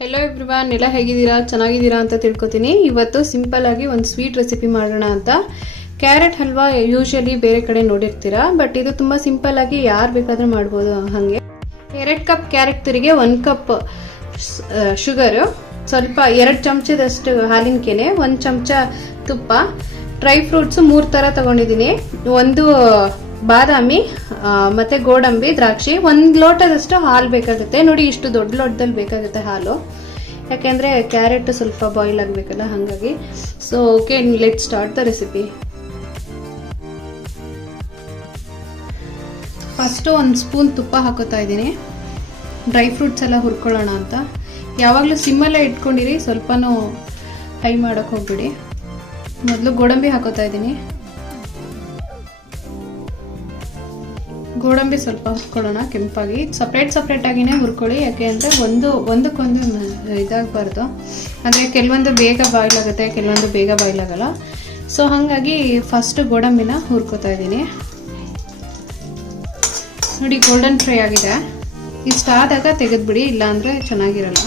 Hello everyone, ಎಲ್ಲ ಹೇಗಿದ್ದೀರಾ? ಚೆನ್ನಾಗಿದ್ದೀರಾ ಅಂತ ತಿಳ್ಕೊತೀನಿ. ಇವತ್ತು ಸಿಂಪಲ್ ಆಗಿ ಒಂದು ಸ್ವೀಟ್ ರೆಸಿಪಿ ಮಾಡೋಣ ಅಂತ. ಕ್ಯಾರೆಟ್ ಹಲ್ವಾ ಯೂಶಲಿ ಬೇರೆ ಕಡೆ ನೋಡಿರ್ತೀರಾ, ಬಟ್ ಇದು ತುಂಬ ಸಿಂಪಲ್ ಆಗಿ ಯಾರು ಬೇಕಾದರೂ ಮಾಡ್ಬೋದು. ಹಾಗೆ 2 ಕಪ್ ಕ್ಯಾರೆಟ್ ತುರಿಗೆ 1 ಕಪ್ ಶುಗರು, ಸ್ವಲ್ಪ 2 ಚಮಚದಷ್ಟು ಹಾಲಿನ ಕೆನೆ, 1 ಚಮಚ ತುಪ್ಪ, ಡ್ರೈ ಫ್ರೂಟ್ಸ್ 3 ಥರ ತಗೊಂಡಿದ್ದೀನಿ. ಒಂದು ಬಾದಾಮಿ ಮತ್ತೆ ಗೋಡಂಬಿ, ದ್ರಾಕ್ಷಿ, 1 ಲೋಟದಷ್ಟು ಹಾಲು ಬೇಕಾಗುತ್ತೆ. ನೋಡಿ, ಇಷ್ಟು ದೊಡ್ಡ ಲೋಟದಲ್ಲಿ ಬೇಕಾಗುತ್ತೆ ಹಾಲು, ಯಾಕೆಂದ್ರೆ ಕ್ಯಾರೆಟ್ ಸ್ವಲ್ಪ ಬಾಯ್ಲ್ ಆಗಬೇಕಲ್ಲ, ಹಾಗಾಗಿ. So okay, let start the recipe. First 1 spoon ತುಪ್ಪ ಹಾಕೋತಾ ಇದ್ದೀನಿ. ಡ್ರೈ ಫ್ರೂಟ್ಸ್ ಎಲ್ಲ ಹುರ್ಕೊಳ್ಳೋಣ ಅಂತ. ಯಾವಾಗಲೂ ಸಿಮ್ಮಲ್ಲೇ ಇಟ್ಕೊಂಡಿರಿ, ಸ್ವಲ್ಪನೂ ಹೈ ಮಾಡೋಕೆ ಹೋಗ್ಬಿಡಿ. ಮೊದಲು ಗೋಡಂಬಿ ಹಾಕೋತಾ ಇದ್ದೀನಿ. ಗೋಡಂಬಿ ಸ್ವಲ್ಪ ಹುರ್ಕೊಳ್ಳೋಣ ಕೆಂಪಾಗಿ. ಸಪ್ರೇಟ್ ಆಗಿನೇ ಹುರ್ಕೊಳ್ಳಿ, ಯಾಕೆ ಅಂದರೆ ಒಂದಕ್ಕೊಂದು ಇದಾಗಬಾರ್ದು. ಅಂದರೆ ಕೆಲವೊಂದು ಬೇಗ ಬಾಯ್ಲ್ ಆಗುತ್ತೆ, ಕೆಲವೊಂದು ಬೇಗ ಬಾಯ್ಲ್ ಆಗಲ್ಲ. ಸೊ ಹಾಗಾಗಿ ಫಸ್ಟ್ ಗೋಡಂಬಿನ ಹುರ್ಕೋತಾ ಇದ್ದೀನಿ. ನೋಡಿ, ಗೋಲ್ಡನ್ ಫ್ರೈ ಆಗಿದೆ. ಇಷ್ಟ ಆದಾಗ ತೆಗೆದ್ಬಿಡಿ, ಇಲ್ಲಾಂದರೆ ಚೆನ್ನಾಗಿರಲ್ಲ.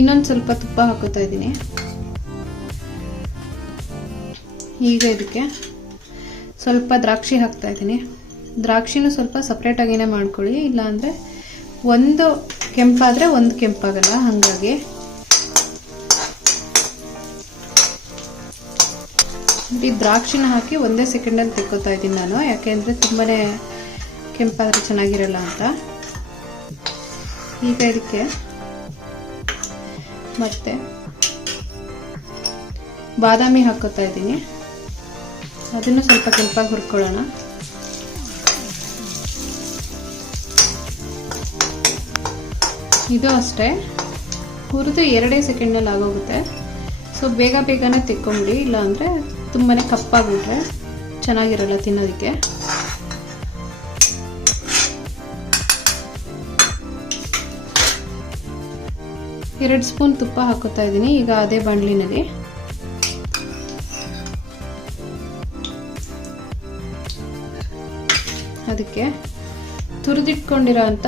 ಇನ್ನೊಂದು ಸ್ವಲ್ಪ ತುಪ್ಪ ಹಾಕೋತಾ ಇದ್ದೀನಿ. ಈಗ ಇದಕ್ಕೆ ಸ್ವಲ್ಪ ದ್ರಾಕ್ಷಿ ಹಾಕ್ತಾ ಇದ್ದೀನಿ. ದ್ರಾಕ್ಷಿನೂ ಸ್ವಲ್ಪ ಸಪ್ರೇಟಾಗಿನೇ ಮಾಡ್ಕೊಳ್ಳಿ, ಇಲ್ಲಾಂದರೆ ಒಂದು ಕೆಂಪಾದರೆ ಒಂದು ಕೆಂಪಾಗಲ್ಲ, ಹಾಗಾಗಿ. ಈ ದ್ರಾಕ್ಷಿನ ಹಾಕಿ 1 ಸೆಕೆಂಡಲ್ಲಿ ತೆಕ್ಕೋತಾ ಇದ್ದೀನಿ ನಾನು, ಯಾಕೆಂದರೆ ತುಂಬಾ ಕೆಂಪಾದರೆ ಚೆನ್ನಾಗಿರಲ್ಲ ಅಂತ. ಈಗ ಇದಕ್ಕೆ ಮತ್ತೆ ಬಾದಾಮಿ ಹಾಕೋತಾ ಇದ್ದೀನಿ. ಅದನ್ನು ಸ್ವಲ್ಪ ಕೆಂಪಾಗಿ ಹುರ್ಕೊಳ್ಳೋಣ. ಇದು ಅಷ್ಟೇ, ಹುರಿದು 2 ಸೆಕೆಂಡಲ್ಲಿ ಆಗೋಗುತ್ತೆ. ಸೊ ಬೇಗನೆ ತೆಕ್ಕೊಂಬಿಡಿ, ಇಲ್ಲಾಂದರೆ ತುಂಬಾ ಕಪ್ಪಾಗ್ಬಿಟ್ರೆ ಚೆನ್ನಾಗಿರಲ್ಲ ತಿನ್ನೋದಕ್ಕೆ. ಎರಡು ಸ್ಪೂನ್ ತುಪ್ಪ ಹಾಕೋತಾ ಇದ್ದೀನಿ. ಈಗ ಅದೇ ಬಾಣಲಿನಲ್ಲಿ ಅದಕ್ಕೆ ತುರಿದಿಟ್ಕೊಂಡಿರೋ ಅಂತ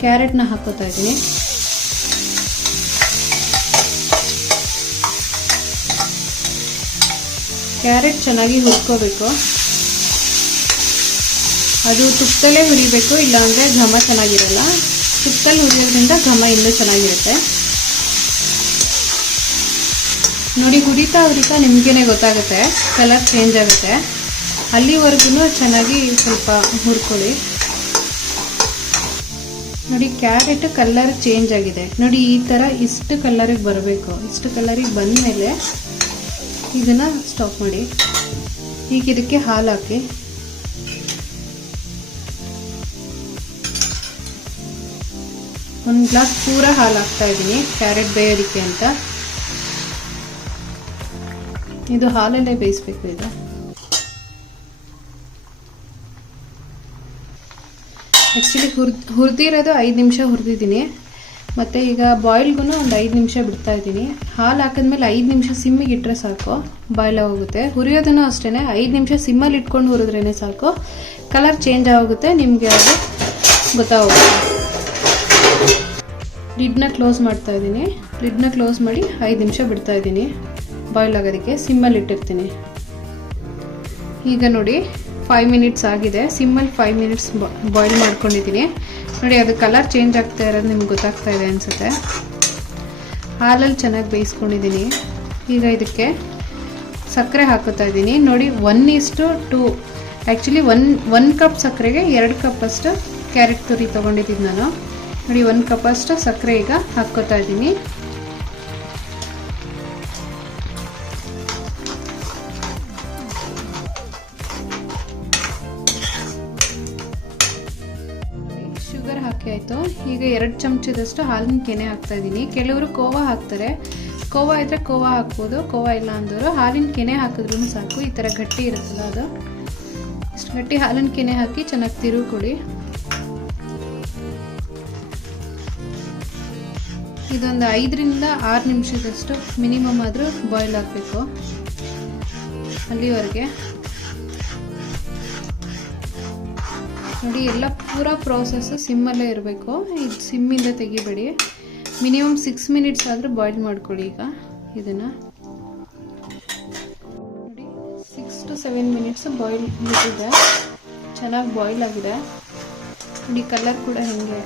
ಕ್ಯಾರೆಟ್ನ ಹಾಕೋತಾ ಇದ್ದೀನಿ. ಕ್ಯಾರೆಟ್ ಚೆನ್ನಾಗಿ ಹುರ್ಕೋಬೇಕು. ಅದು ತುಪ್ಪದಲ್ಲೇ ಹುರಿಬೇಕು, ಇಲ್ಲಾಂದರೆ ಘಮ ಚೆನ್ನಾಗಿರಲ್ಲ. ತುಪ್ಪದಲ್ಲಿ ಹುರಿಯೋದ್ರಿಂದ ಘಮ ಇನ್ನೂ ಚೆನ್ನಾಗಿರುತ್ತೆ. ನೋಡಿ, ಹುರಿತಾ ನಿಮಗೇನೆ ಗೊತ್ತಾಗುತ್ತೆ, ಕಲರ್ ಚೇಂಜ್ ಆಗುತ್ತೆ. ಅಲ್ಲಿವರೆಗೂ ಚೆನ್ನಾಗಿ ಸ್ವಲ್ಪ ಹುರ್ಕೊಳ್ಳಿ. ನೋಡಿ, ಕ್ಯಾರೆಟ್ ಕಲರ್ ಚೇಂಜ್ ಆಗಿದೆ. ನೋಡಿ, ಈ ಥರ ಇಷ್ಟು ಕಲರಿಗೆ ಬರಬೇಕು. ಇಷ್ಟು ಕಲರಿಗೆ ಬಂದಮೇಲೆ ಇದನ್ನು ಸ್ಟಾಪ್ ಮಾಡಿ. ಈಗ ಇದಕ್ಕೆ ಹಾಲು ಹಾಕಿ. ಒಂದು ಗ್ಲಾಸ್ ಪೂರ ಹಾಲು ಹಾಕ್ತಾ ಇದ್ದೀನಿ, ಕ್ಯಾರೆಟ್ ಬೇಯೋದಕ್ಕೆ ಅಂತ. ಇದು ಹಾಲಲ್ಲೇ ಬೇಯಿಸ್ಬೇಕು. ಇದು ಆ್ಯಕ್ಚುಲಿ ಹುರಿದಿರೋದು 5 ನಿಮಿಷ ಹುರಿದಿದ್ದೀನಿ. ಮತ್ತು ಈಗ ಬಾಯ್ಲ್ಗೂ ಒಂದು 5 ನಿಮಿಷ ಬಿಡ್ತಾ ಇದ್ದೀನಿ. ಹಾಲು ಹಾಕಿದ್ಮೇಲೆ 5 ನಿಮಿಷ ಸಿಮ್ಮಿಗೆ ಇಟ್ಟರೆ ಸಾಕು, ಬಾಯ್ಲ್ ಆಗೋಗುತ್ತೆ. ಹುರಿಯೋದನ್ನು ಅಷ್ಟೇ 5 ನಿಮಿಷ ಸಿಮ್ಮಲ್ಲಿ ಇಟ್ಕೊಂಡು ಹುರಿದ್ರೇ ಸಾಕು. ಕಲರ್ ಚೇಂಜ್ ಆಗೋಗುತ್ತೆ, ನಿಮಗೆ ಅದು ಗೊತ್ತಾಗೋಗುತ್ತೆ. ಲಿಡ್ನ ಕ್ಲೋಸ್ ಮಾಡ್ತಾ ಇದ್ದೀನಿ. ಲಿಡ್ನ ಕ್ಲೋಸ್ ಮಾಡಿ 5 ನಿಮಿಷ ಬಿಡ್ತಾ ಇದ್ದೀನಿ ಬಾಯ್ಲ್ ಆಗೋದಕ್ಕೆ. ಸಿಮ್ಮಲ್ಲಿ ಇಟ್ಟಿರ್ತೀನಿ. ಈಗ ನೋಡಿ, 5 ಮಿನಿಟ್ಸ್ ಆಗಿದೆ. ಸಿಮ್ಮಲ್ಲಿ 5 ಮಿನಿಟ್ಸ್ ಬಾಯ್ಲ್ ಮಾಡ್ಕೊಂಡಿದ್ದೀನಿ. ನೋಡಿ, ಅದು ಕಲರ್ ಚೇಂಜ್ ಆಗ್ತಾ ಇರೋದು ನಿಮ್ಗೆ ಗೊತ್ತಾಗ್ತಾ ಇದೆ ಅನಿಸುತ್ತೆ. ಹಾಲಲ್ಲಿ ಚೆನ್ನಾಗಿ ಬೇಯಿಸ್ಕೊಂಡಿದ್ದೀನಿ. ಈಗ ಇದಕ್ಕೆ ಸಕ್ಕರೆ ಹಾಕೋತಾ ಇದ್ದೀನಿ. ನೋಡಿ, 1:2. ಆ್ಯಕ್ಚುಲಿ 1 ಕಪ್ ಸಕ್ಕರೆಗೆ 2 ಕಪ್ ಅಷ್ಟು ಕ್ಯಾರೆಟ್ ತುರಿ ತೊಗೊಂಡಿದ್ದೀನಿ ನಾನು. ನೋಡಿ, 1 ಕಪ್ ಅಷ್ಟು ಸಕ್ಕರೆ ಈಗ ಹಾಕ್ಕೋತಾ ಇದ್ದೀನಿ. ಶುಗರ್ ಹಾಕಿ ಆಯಿತು. ಈಗ 2 ಚಮಚದಷ್ಟು ಹಾಲಿನ ಕೆನೆ ಹಾಕ್ತಾ ಇದ್ದೀನಿ. ಕೆಲವರು ಕೋವಾ ಹಾಕ್ತಾರೆ. ಕೋವಾ ಇದ್ದರೆ ಕೋವಾ ಹಾಕ್ಬೋದು, ಕೋವಾ ಇಲ್ಲ ಅಂದವರು ಹಾಲಿನ ಕೆನೆ ಹಾಕಿದ್ರೂ ಸಾಕು. ಈ ಥರ ಗಟ್ಟಿ ಇರುತ್ತಲ್ಲ, ಅದು ಇಷ್ಟು ಗಟ್ಟಿ ಹಾಲಿನ ಕೆನೆ ಹಾಕಿ ಚೆನ್ನಾಗಿ ತಿರುಗಿಕೊಡಿ. ಇದೊಂದು 5ರಿಂದ 6 ನಿಮಿಷದಷ್ಟು ಮಿನಿಮಮ್ ಆದರೂ ಬಾಯ್ಲ್ ಆಗಬೇಕು. ಅಲ್ಲಿವರೆಗೆ ನೋಡಿ ಎಲ್ಲ ಪೂರ ಪ್ರೋಸೆಸ್ಸು ಸಿಮ್ಮಲ್ಲೇ ಇರಬೇಕು. ಇದು ಸಿಮ್ಮಿಂದ ತೆಗಿಬೇಡಿ. ಮಿನಿಮಮ್ 6 ಮಿನಿಟ್ಸ್ ಆದರೂ ಬಾಯ್ಲ್ ಮಾಡ್ಕೊಳ್ಳಿ. ಈಗ ಇದನ್ನು ನೋಡಿ 6 to 7 ಮಿನಿಟ್ಸ್ ಬಾಯ್ಲ್ ಬಿಟ್ಟಿದೆ. ಚೆನ್ನಾಗಿ ಬಾಯ್ಲ್ ಆಗಿದೆ ನೋಡಿ. ಕಲರ್ ಕೂಡ ಹೇಗೆ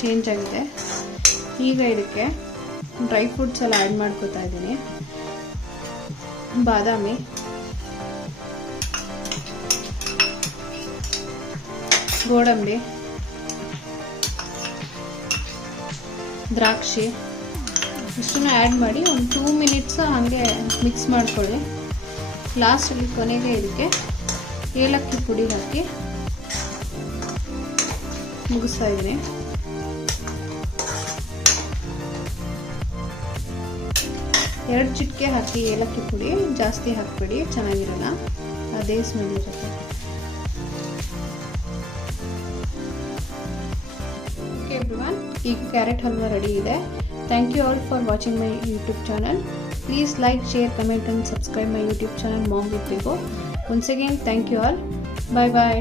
ಚೇಂಜ್ ಆಗಿದೆ. ಈಗ ಇದಕ್ಕೆ ಡ್ರೈ ಫ್ರೂಟ್ಸ್ ಎಲ್ಲ ಆ್ಯಡ್ ಮಾಡ್ಕೊತಾ ಇದ್ದೀನಿ. ಬಾದಾಮಿ, ಗೋಡಂಬಿ, ದ್ರಾಕ್ಷಿ ಇಷ್ಟನ್ನು ಆ್ಯಡ್ ಮಾಡಿ ಒಂದು 2 ಮಿನಿಟ್ಸ್ ಹಾಗೆ ಮಿಕ್ಸ್ ಮಾಡ್ಕೊಳ್ಳಿ. ಲಾಸ್ಟಲ್ಲಿ ಕೊನೆಗೆ ಇದಕ್ಕೆ ಏಲಕ್ಕಿ ಪುಡಿ ಹಾಕಿ ಮುಗಿಸ್ತಾ ಇದ್ದೀನಿ. ಎರಡು ಚಿಟಿಕೆ ಹಾಕಿ ಏಲಕ್ಕಿ ಪುಡಿ, ಜಾಸ್ತಿ ಹಾಕಬೇಡಿ, ಚೆನ್ನಾಗಿರಲ್ಲ, ಅದೇ ಸ್ಮೆಲ್ ಇರುತ್ತೆ. ಓಕೆ ಎವ್ರಿವನ್, ಈಗ ಕ್ಯಾರೆಟ್ ಹಲ್ವಾ ರೆಡಿ ಇದೆ. Thank you all for watching my YouTube channel. Please like, share, comment and subscribe my YouTube channel Mom with Vivo. Once again, thank you all. Bye bye.